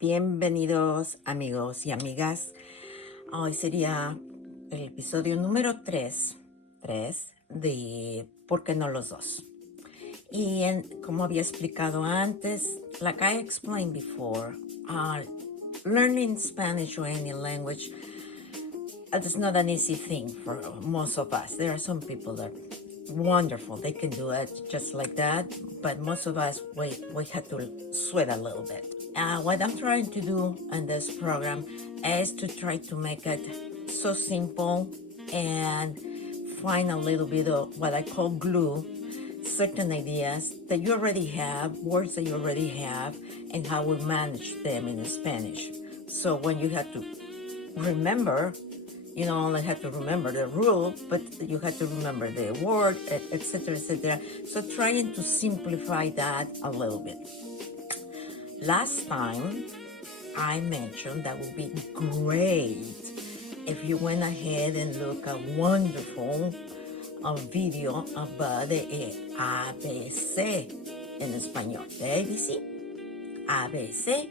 Bienvenidos amigos y amigas. Hoy sería el episodio número 3 de ¿Por qué no los dos? Y como había explicado antes, like I explained before, learning Spanish or any language, it's not an easy thing for most of us. There are some people that wonderful, they can do it just like that, but most of us, we have to sweat a little bit. What I'm trying to do in this program is to try to make it so simple and find a little bit of what I call glue, certain ideas that you already have, words that you already have, and how we manage them in Spanish. So when you have to remember, you don't only have to remember the rule, but you have to remember the word, etc., etc. So trying to simplify that a little bit. Last time, I mentioned that would be great if you went ahead and look a wonderful video about the ABC en español, the ABC, ABC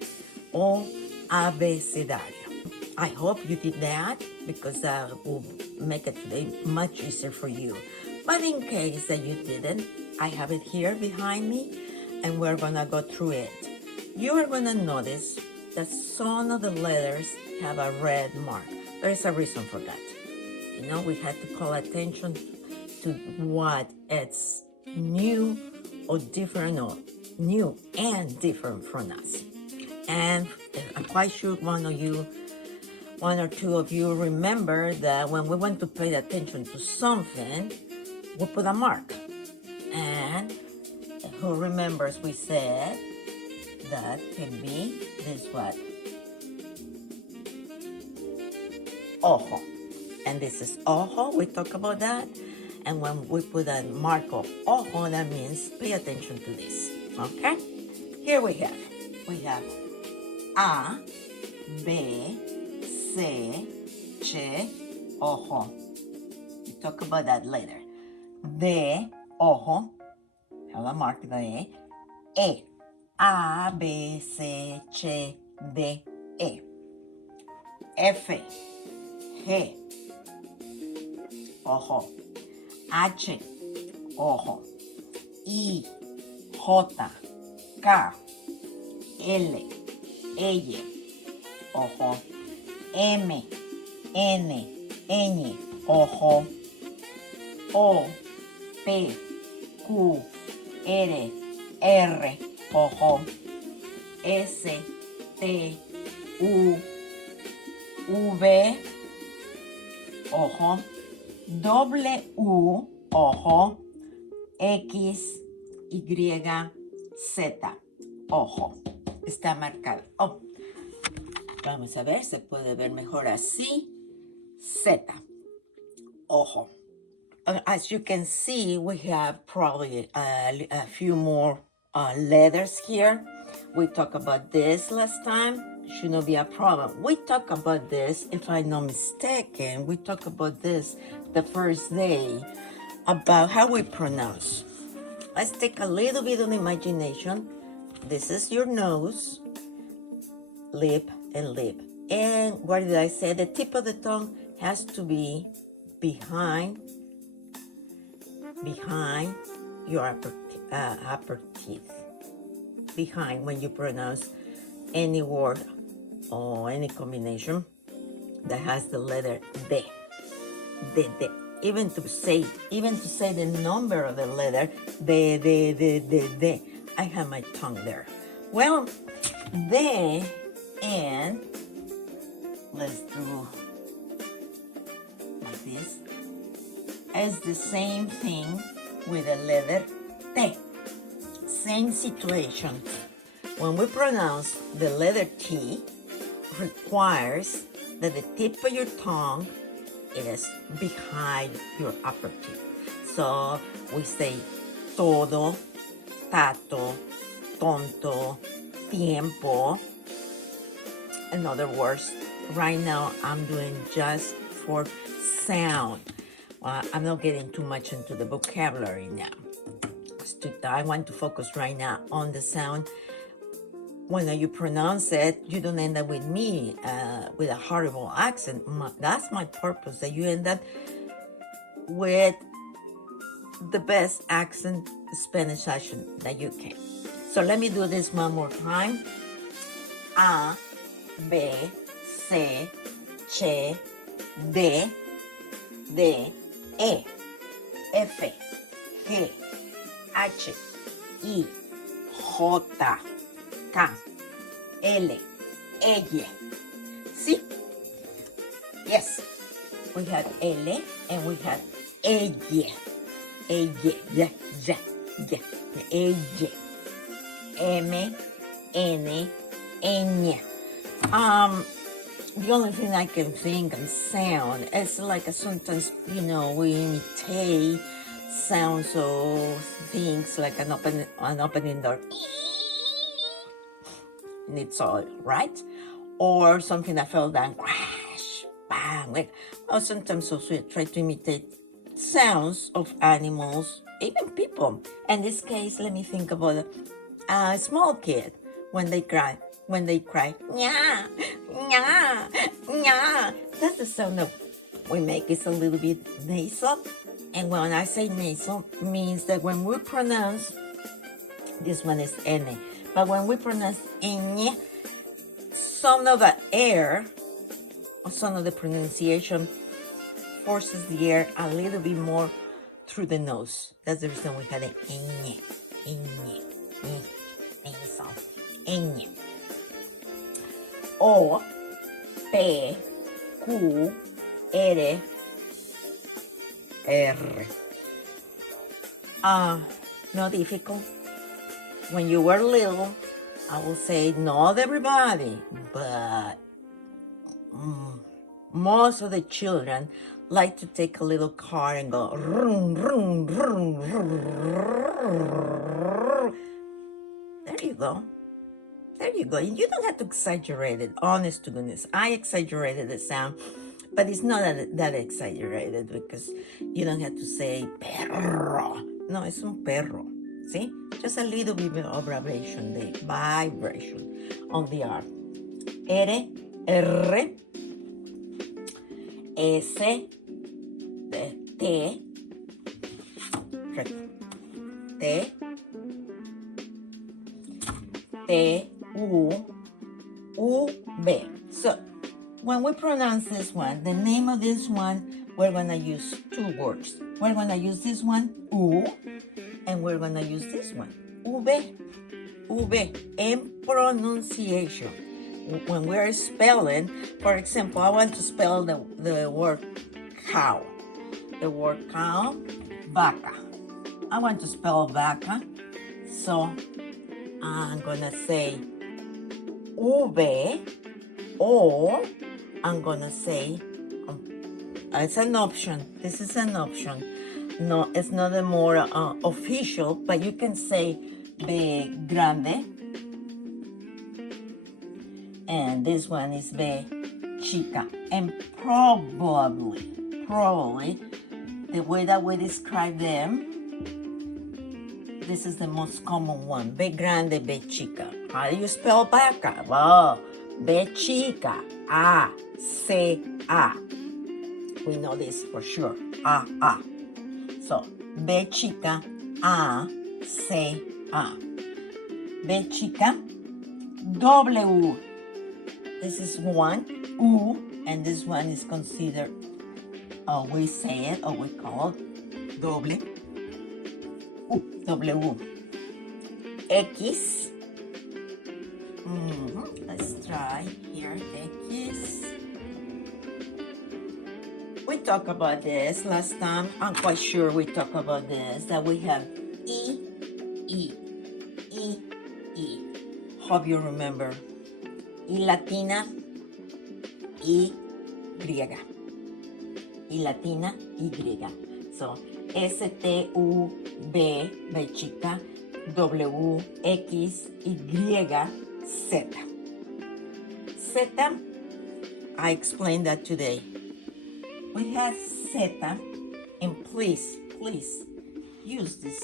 o abecedario. I hope you did that because that will make it today much easier for you. But in case that you didn't, I have it here behind me and we're gonna go through it. You are gonna notice that some of the letters have a red mark. There is a reason for that. You know, we had to call attention to what it's new or different, or new and different from us. And I'm quite sure one or two of you remember that when we want to pay attention to something, we put a mark. And who remembers we said that can be this what? Ojo. And this is ojo, we talk about that. And when we put a mark of ojo, that means pay attention to this, okay? Here we have A, B, C, Ch, ojo. We talk about that later. D, ojo, have a mark there. E, A, B, C, Ch, D, E. F, G, ojo. H, ojo. I, J, K, L, L, ojo. M, N, Ñ, ojo. O, P, Q, R, R, ojo. S, T, U, V, ojo. W, ojo. X, Y, Z, ojo. Está marcado. Oh, vamos a ver, se puede ver mejor así. Z, ojo. As you can see, we have probably a few more letters here. We talked about this last time. Should not be a problem. We talked about this, if I'm not mistaken, we talked about this the first day, about how we pronounce. Let's take a little bit of imagination. This is your nose, lip, and lip. And what did I say? The tip of the tongue has to be behind your upper teeth. Behind when you pronounce any word or any combination that has the letter D. D. Even to say the number of the letter D. I have my tongue there. Well, D, and let's do like this. It's the same thing with the letter T. Same situation. When we pronounce the letter T, requires that the tip of your tongue is behind your upper teeth. So we say todo, tato, tonto, tiempo. In other words, right now I'm doing just for sound. I'm not getting too much into the vocabulary now. I want to focus right now on the sound. when you pronounce it, you don't end up with me with a horrible accent. That's my purpose, that you end up with the best accent, Spanish accent that you can. So let me do this one more time. A, B, C, Ch, D, D, E, F, G, H, I, J, K, L, Y. See? Yes. We had L and we had Y. Y, M, N, N. The only thing I can think and sound is like sometimes, we imitate sounds of things like an opening door. And it's all right. Or something that fell down, crash, bang. Or sometimes also I try to imitate sounds of animals, even people. In this case, let me think about a small kid when they cry. Nya, nya, nya. That's the sound that we make. It's a little bit nasal. And when I say nasal, means that when we pronounce, this one is N. But when we pronounce N, some of the air, or some of the pronunciation forces the air a little bit more through the nose. That's the reason we had an nasal. N. O, P, Q, R, R. Not difficult. When you were little, I will say not everybody, but most of the children like to take a little car and go vroom, vroom, vroom, vroom. There you go. There you go. You don't have to exaggerate it, honest to goodness. I exaggerated the sound, but it's not that exaggerated because you don't have to say perro. No, it's un perro. See? Just a little bit of vibration, the vibration on the R. R, R, S, T, T, T, U, B. So when we pronounce this one, the name of this one, we're going to use two words. We're going to use this one, U, and we're going to use this one, V, in pronunciation. When we're spelling, for example, I want to spell the word cow. The word cow, vaca. I want to spell vaca, so I'm going to say V, or I'm going to say, it's an option. This is an option. No, it's not a more official, but you can say B grande. And this one is B chica. And probably, the way that we describe them, this is the most common one. B grande, B chica. How do you spell vaca? Well, B chica, A, C, A. We know this for sure. A, A. So, B chica, A, C, A. B chica, W. This is one, U, and this one is considered, we say it, or we call it, doble, U, W. X. Let's try here, X. We talked about this last time. I'm quite sure we talked about this, that we have E. Hope you remember. Y latina, Y. Y latina, Y. So, S-T-U-B, B chica, W, X, Y, Z. Z, I explained that today. We have Z, and please use this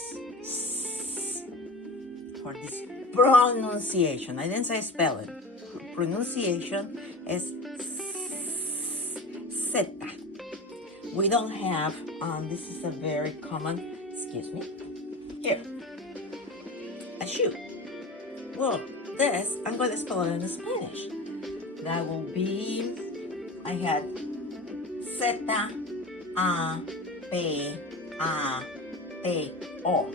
for this pronunciation. I didn't say spelling. Pronunciation is zeta. We don't have, this is a very common, excuse me, here, a shoe. Well, this, I'm going to spell it in Spanish. That will be, I had zeta, a, p, a, t, o.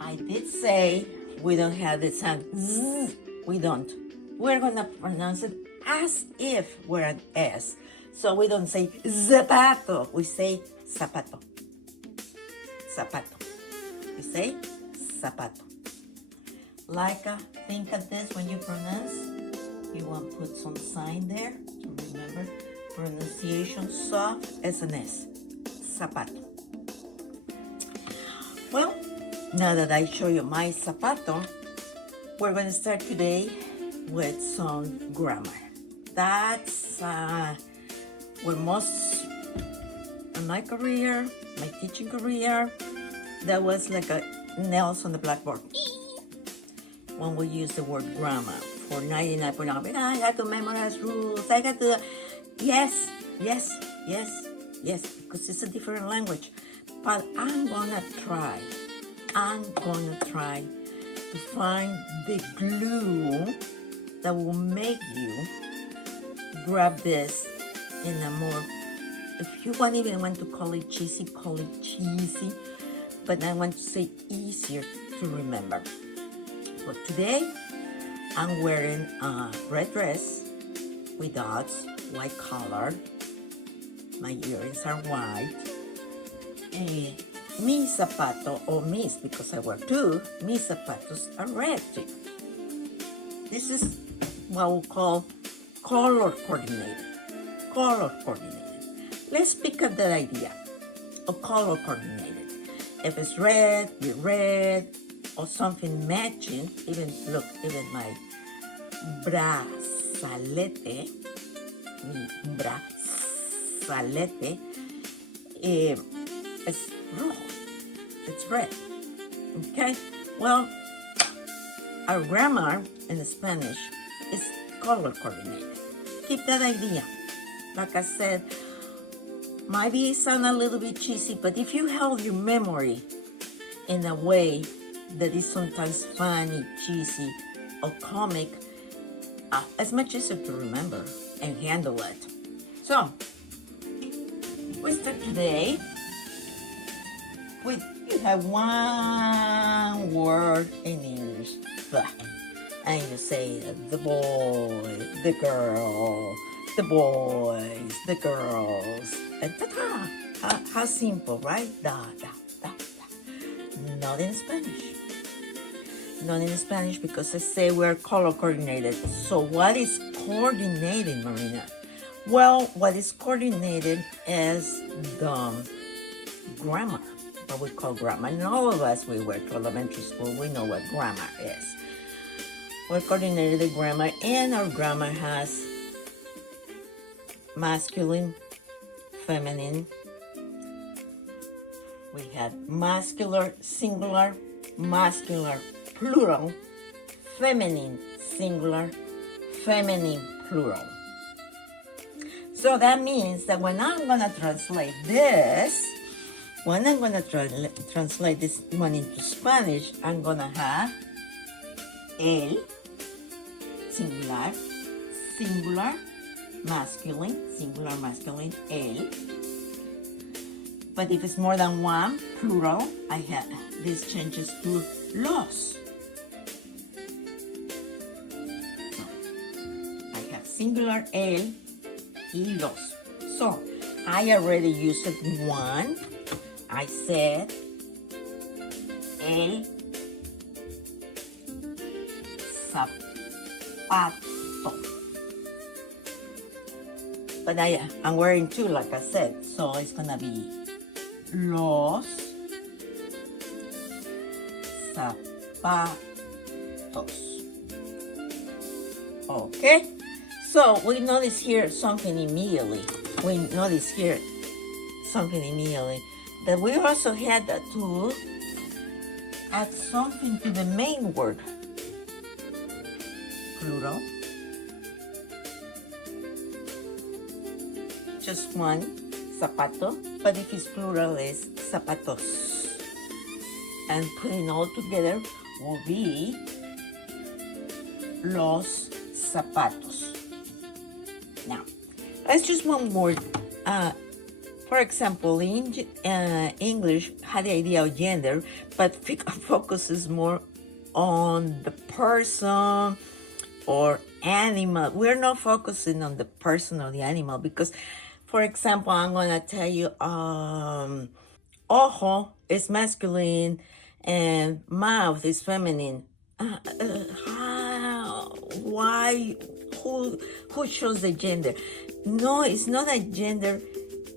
I did say we don't have the sound z. We don't. We're going to pronounce it as if we're an S. So we don't say zapato. We say zapato. Zapato. We say zapato. Like, think of this when you pronounce. You want to put some sign there to remember. Pronunciation soft as an S. Zapato. Well, now that I show you my zapato, we're going to start today with some grammar. That's where most in my career, my teaching career, that was like a nails on the blackboard. When we use the word grammar for 99.9, I had to memorize rules. I had to, yes, because it's a different language. But I'm gonna try to find the glue that will make you grab this in a more, if you even want to call it cheesy, but I want to say easier to remember. But today, I'm wearing a red dress with dots, white collar. My earrings are white. Mi zapato, or mis, because I wear two, mi zapatos are red too. This is what we call color coordinated. Let's pick up that idea of color coordinated. If it's red with red, or something matching, even my brazalete, it's rojo, it's red, okay? Well, our grammar in Spanish is color coordinated. Keep that idea. Like I said, might be sound a little bit cheesy, but if you held your memory in a way that is sometimes funny, cheesy, or comic, it's much easier to remember and handle it. So, we start today with, you have one word in English, the, and you say the boy, the girl, the boys, the girls, and ta-ta. How simple, right? Da. Not in Spanish. Not in Spanish, because I say we're color coordinated. So what is coordinated, Marina? Well, what is coordinated is the grammar, what we call grammar. And all of us, we went to elementary school, we know what grammar is. We're coordinated the grammar, and our grammar has masculine, feminine. We have masculine, singular, masculine, plural, feminine, singular, feminine, plural. So that means that when I'm going to translate this, when I'm going to translate this one into Spanish, I'm going to have el, singular, singular, masculine, singular, masculine, el. But if it's more than one, plural, I have, this changes to los. So, I have singular, el, y los. So, I already used it one. I said, el zapato. But I'm wearing two, like I said, so it's gonna be los zapatos. Okay, so we notice here something immediately. That we also had to add something to the main word. Plural. Just one, zapato, but if it's plural, it's zapatos. And putting all together will be los zapatos. Now, let's just one word. For example, in English had the idea of gender, but focuses more on the person or animal. We're not focusing on the person or the animal because, for example, I'm gonna tell you, ojo is masculine and mouth is feminine. Why? Who shows the gender? No, it's not a gender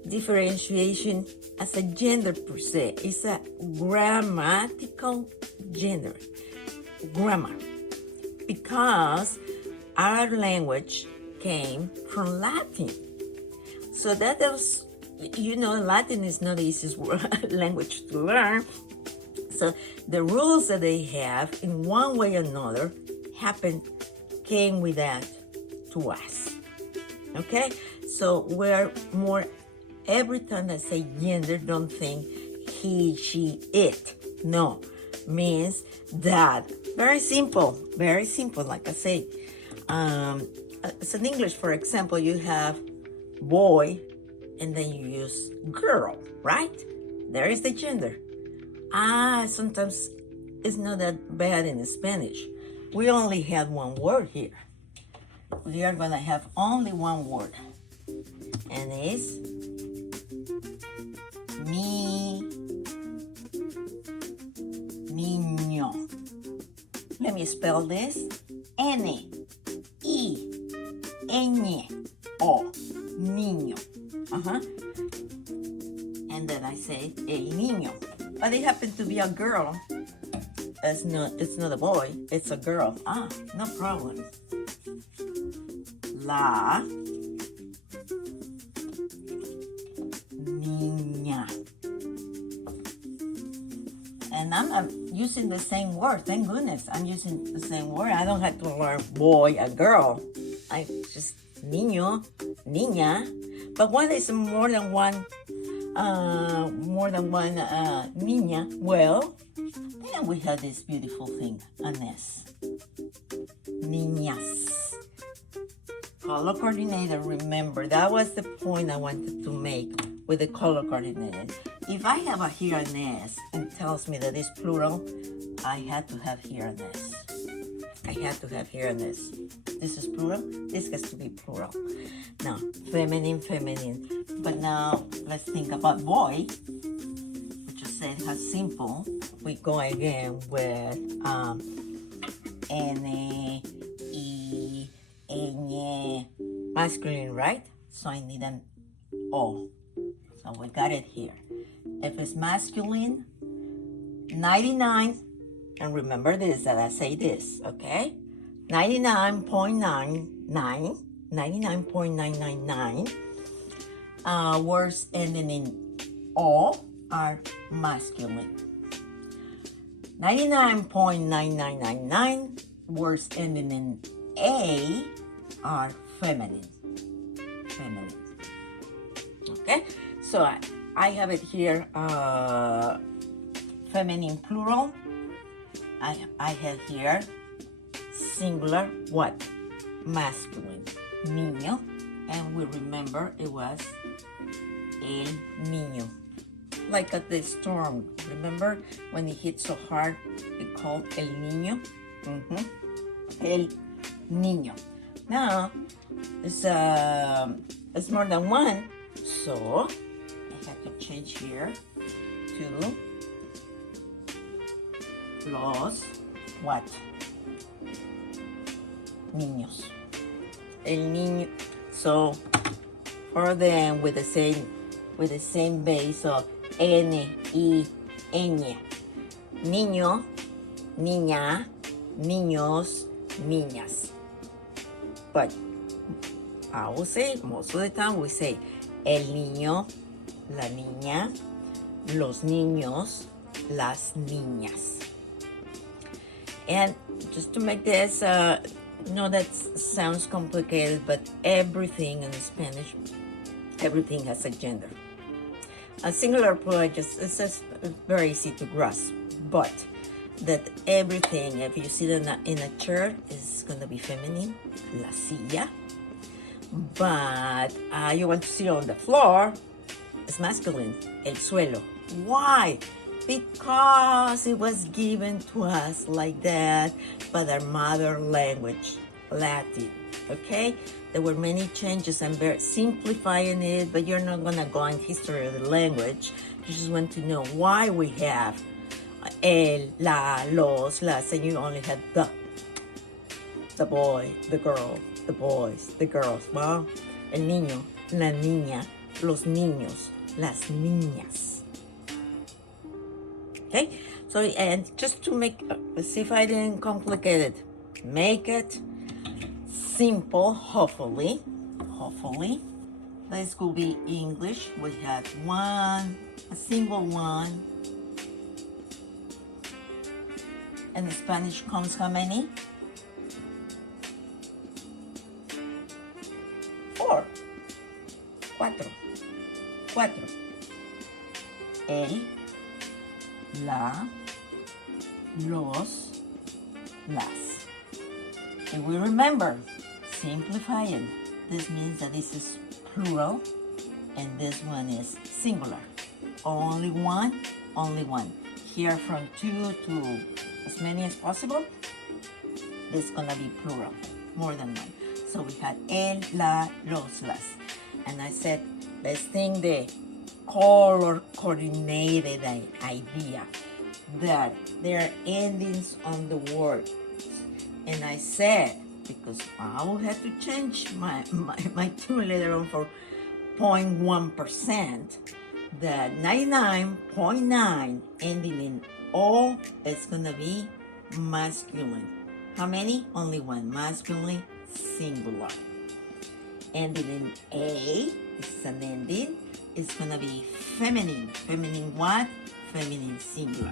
differentiation as a gender per se. It's a grammatical gender. Grammar. Because our language came from Latin. So that was, Latin is not the easiest language to learn. So the rules that they have, in one way or another, came with that to us. Okay? So we're more, every time I say gender, don't think he, she, it. No, means that. Very simple, like I say. So in English, for example, you have boy, and then you use girl, right? There is the gender. Sometimes it's not that bad in Spanish. We only have one word here. We are gonna have only one word, and it's niño. Let me spell this. N-I-N-O. Niño. And then I say el niño. But it happened to be a girl. It's not a boy, it's a girl. No problem. La niña. And I'm using the same word. Thank goodness I'm using the same word. I don't have to learn boy and girl. I just niño, niña. But when there's more than one niña, well, then we have this beautiful thing, an S. Niñas. Color coordinator, remember, that was the point I wanted to make with the color coordinator. If I have here an S and tells me that it's plural, I had to have here an S. I had to have here an S. This is plural, this has to be plural. Now, feminine. But now, let's think about boy, which I said has simple. We go again with N, masculine, right? So I need an O. So we got it here. If it's masculine, 99, and remember this, that I say this, okay? 99.999 words ending in O are masculine. 99.9999 words ending in A are feminine. Okay, so I have it here, feminine plural. I have here singular, what? Masculine, niño. And we remember it was el niño. Like at the storm, remember when it hit so hard, it called el niño? El niño. Now, it's more than one, so I have to change here to los, what? Niños. El niño. So for them with the same base of N, I, N. Niño, niña, niños, niñas. But I will say, most of the time we say el niño, la niña, los niños, las niñas. And just to make this, no, that sounds complicated, but everything in Spanish, everything has a gender. A singular plural it's very easy to grasp, but that everything, if you see it in a chair, is going to be feminine, la silla. But you want to sit on the floor, it's masculine, el suelo. Why? Because it was given to us like that by their mother language, Latin, okay? There were many changes. I'm very simplifying it, but you're not gonna go in history of the language. You just want to know why we have el, la, los, las, and you only have the boy, the girl, the boys, the girls. Well, el niño, la niña, los niños, las niñas. Okay, so and just to make, see if I didn't complicate it, make it simple, hopefully. This could be English. We have one, a single one. And Spanish comes how many? 4. Cuatro. El, la, los, las. And we remember, simplifying. This means that this is plural and this one is singular. Only one. Here from 2 to as many as possible, this is gonna be plural, more than one. So we had el, la, los, las. And I said, let's think the color coordinated idea that there are endings on the word. And I said, because I will have to change my tune later on for 0.1%, that 99.9 ending in O is gonna be masculine. How many? Only one. Masculine, singular. Ending in A, it's an ending. It's gonna be feminine. Feminine what? Feminine singular.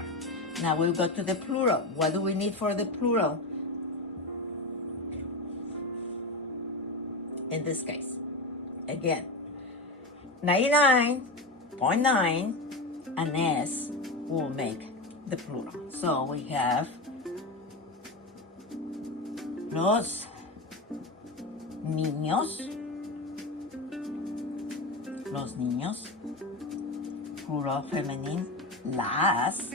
Now we'll go to the plural. What do we need for the plural? In this case, again, 99.9, an S will make the plural. So we have los niños, plural feminine, las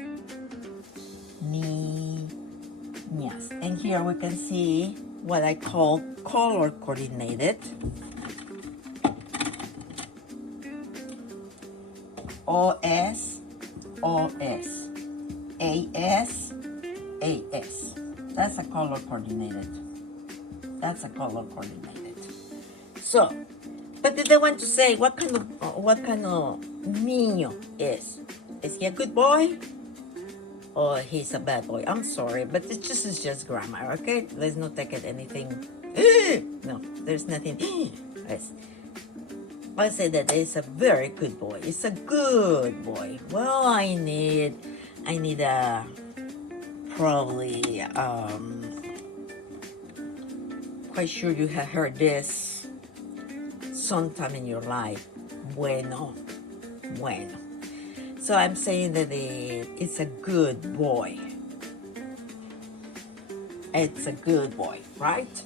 niñas. And here we can see what I call color coordinated. OS, AS. That's a color coordinated. So, but did they want to say what kind of niño is? Is he a good boy? Or he's a bad boy? I'm sorry, but it's just grammar, okay? Let's not take it anything. No, there's nothing. Yes. I say that it's a very good boy. It's a good boy. Well, I need a probably quite sure you have heard this sometime in your life. Bueno. So I'm saying that it's a good boy. It's a good boy, right?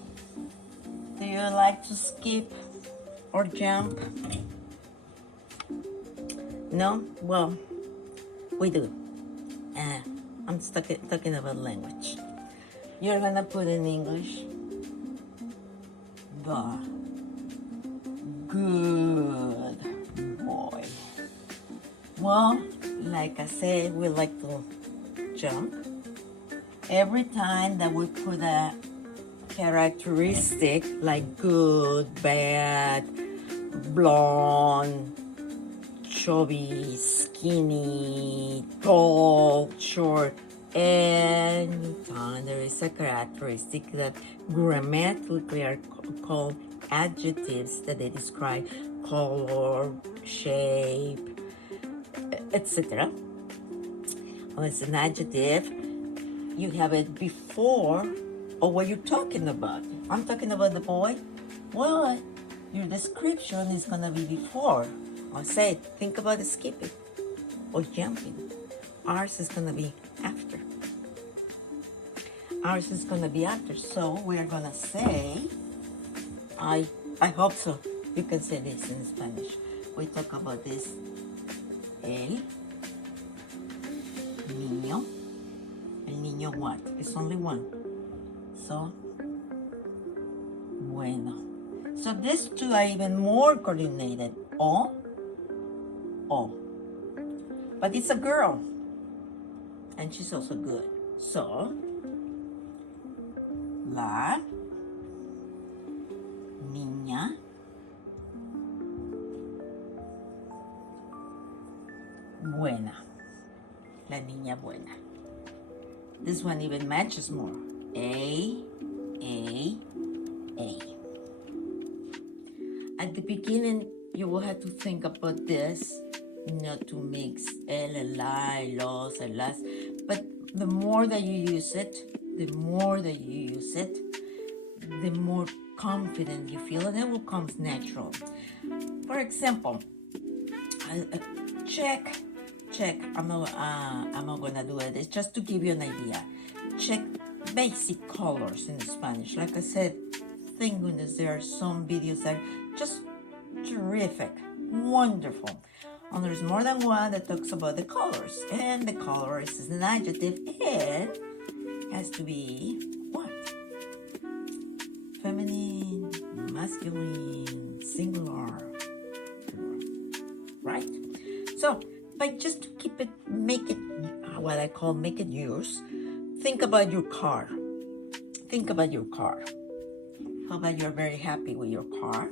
Do you like to skip or jump? No? Well, we do. I'm talking about language. You're gonna put in English the good boy. Well, like I said, we like to jump. Every time that we put a characteristic like good, bad, blonde, chubby, skinny, tall, short, anytime there is a characteristic that grammatically are called adjectives that they describe color, shape, etc. Well, it's an adjective. you have it before or what you're talking about. I'm talking about the boy. Well, your description is gonna be before. I said, think about skipping or jumping. Ours is gonna be after. Ours is gonna be after. So we're gonna say, I hope so. You can say this in Spanish. We talk about this. El niño. El niño what? It's only one. So, bueno. So these two are even more coordinated. O. But it's a girl. And she's also good. So, la niña buena. La niña buena. This one even matches more. A. At the beginning, you will have to think about this, not to mix el, los, las. But the more that you use it, the more confident you feel, and it will come natural. For example, check. I'm not gonna do it. It's just to give you an idea. Check basic colors in Spanish. Like I said, thank goodness there are some videos that are just terrific, wonderful. And there's more than one that talks about the colors. And the colors is an adjective and has to be what? Feminine, masculine, singular, right? So, but just to keep it, make it what I call make it yours. Think about your car. Hope that you're very happy with your car.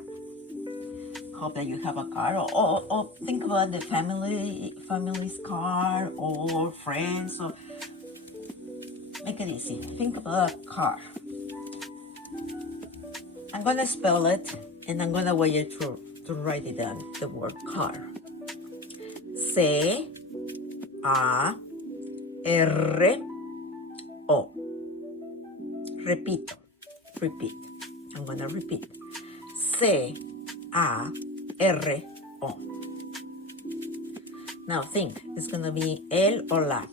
Hope that you have a car, or think about the family's car, or friends. So make it easy. Think about a car. I'm gonna spell it, and I'm gonna wait you to write it down. The word car. C-A-R-O. Repeat. I'm gonna repeat. C-A-R-O. Now think, it's gonna be el or la.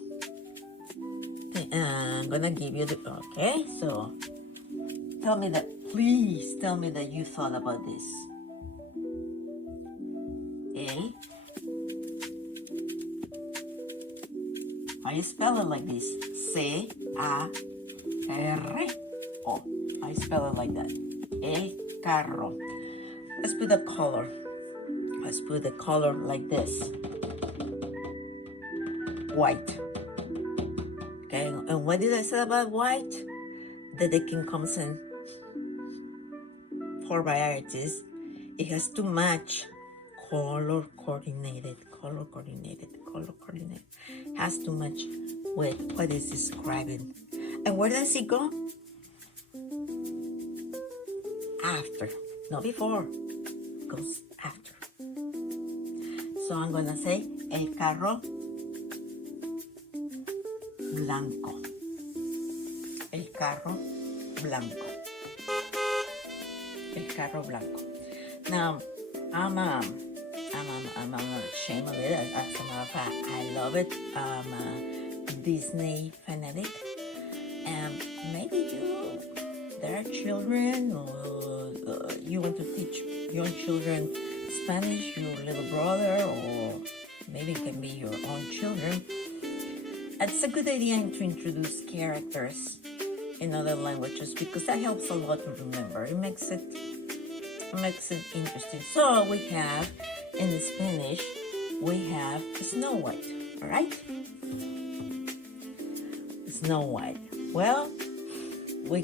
I'm gonna give you the, okay, so please tell me that you thought about this. El. I spell it like this. C-A-R-O. I spell it like that. El carro. Let's put the color. Let's put the color like this. White. Okay, and what did I say about white? That it can come in 4 varieties. It has to match color coordinated. Has to match with what is describing. And where does it go? After, not before. It goes after. So I'm gonna say el carro blanco. El carro blanco. El carro blanco. Now, I'm not ashamed of it. As a matter of fact, I love it. I'm a Disney fanatic. And maybe there are children, or you want to teach young children Spanish, your little brother, or maybe it can be your own children. It's a good idea to introduce characters in other languages, because that helps a lot to remember. It makes it interesting. So we have, in Spanish, we have Snow White, all right? Snow White. Well, we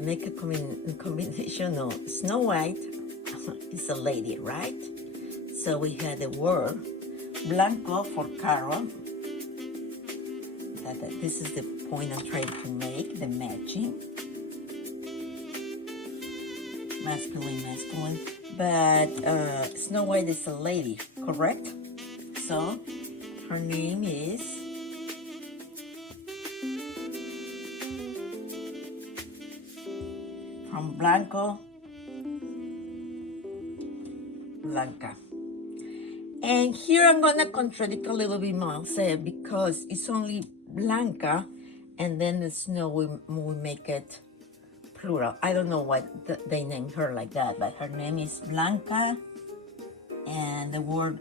make a combination of Snow White is a lady, right? So we had the word blanco for carro. This is the point I'm trying to make, the matching. Masculine. But Snow White is a lady, correct? So her name is blanco, blanca. And here I'm gonna contradict a little bit myself because it's only blanca, and then the snow we make it plural. I don't know why they named her like that, but her name is Blanca, and the word,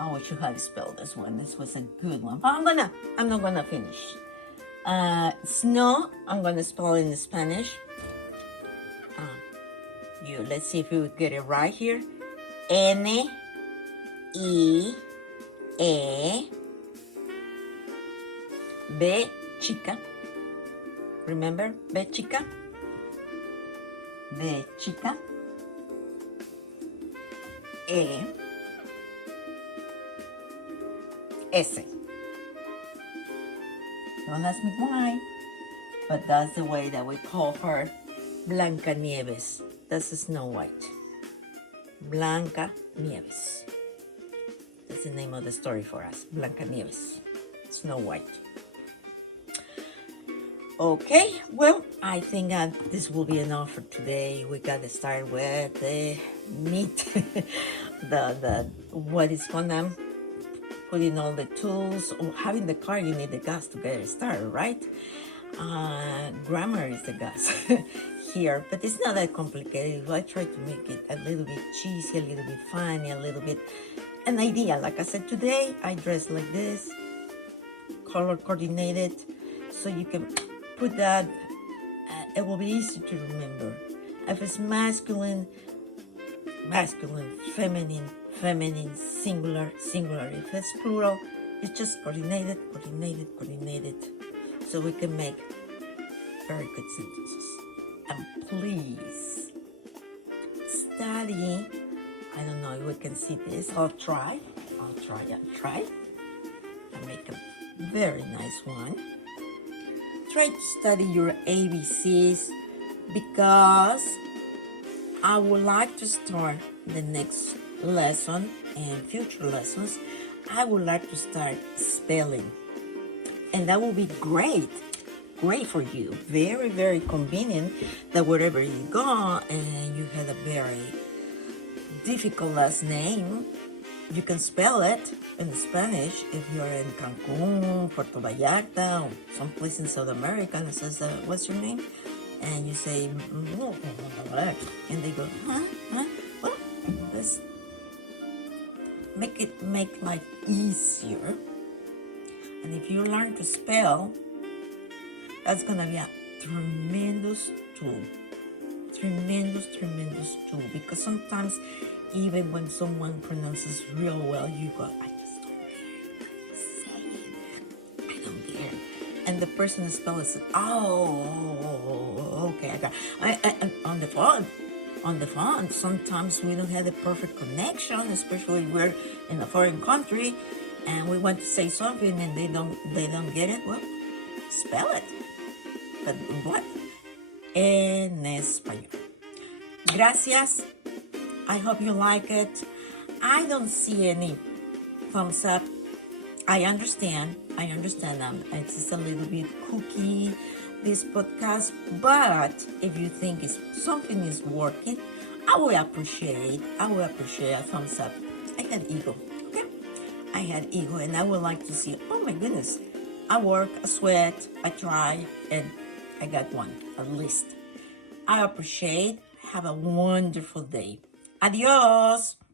oh, I should have spelled this one. This was a good one. I'm not gonna finish. Snow, I'm gonna spell it in Spanish. Let's see if we get it right here. N-I-E, B chica. Remember, B chica? B chica. S. Don't ask me why, but that's the way that we call her, Blanca Nieves. That's Snow White. Blanca Nieves. That's the name of the story for us, Blanca Nieves, Snow White. Okay, well, I think this will be enough for today. We got to start with the meat, the what is gonna put in all the tools. Having the car, you need the gas to get it started, right? Grammar is the gas here, but it's not that complicated. I try to make it a little bit cheesy, a little bit funny, a little bit an idea. Like I said, today I dress like this, color coordinated, so you can put that. It will be easy to remember. If it's masculine, feminine, singular. If it's plural, it's just coordinated. So we can make very good sentences. And please study. I don't know if we can see this. I'll try. I'll make a very nice one. Try to study your ABCs because I would like to start the next lesson and future lessons. I would like to start spelling, and that will be great for you. Very, very convenient that wherever you go and you have a very difficult last name, you can spell it in Spanish. If you're in Cancun, Puerto Vallarta, or someplace in South America, and it says, what's your name? And you say, and they go, huh? Well, let's make life easier. And if you learn to spell, that's gonna be a tremendous tool. Tremendous tool. Because sometimes, even when someone pronounces real well, you go, I just don't care what he's saying. I don't care. And the person who spells it, okay, I got it. On the phone, sometimes we don't have the perfect connection, especially if we're in a foreign country and we want to say something and they don't get it. Well, spell it. But what? En español. Gracias. I hope you like it. I don't see any thumbs up. I understand. It's just a little bit cookie, this podcast. But if you think something is working, I will appreciate a thumbs up. I had ego, okay? I had ego, and I would like to see, oh my goodness, I work, I sweat, I try, and I got one, at least. I appreciate. Have a wonderful day. Adios.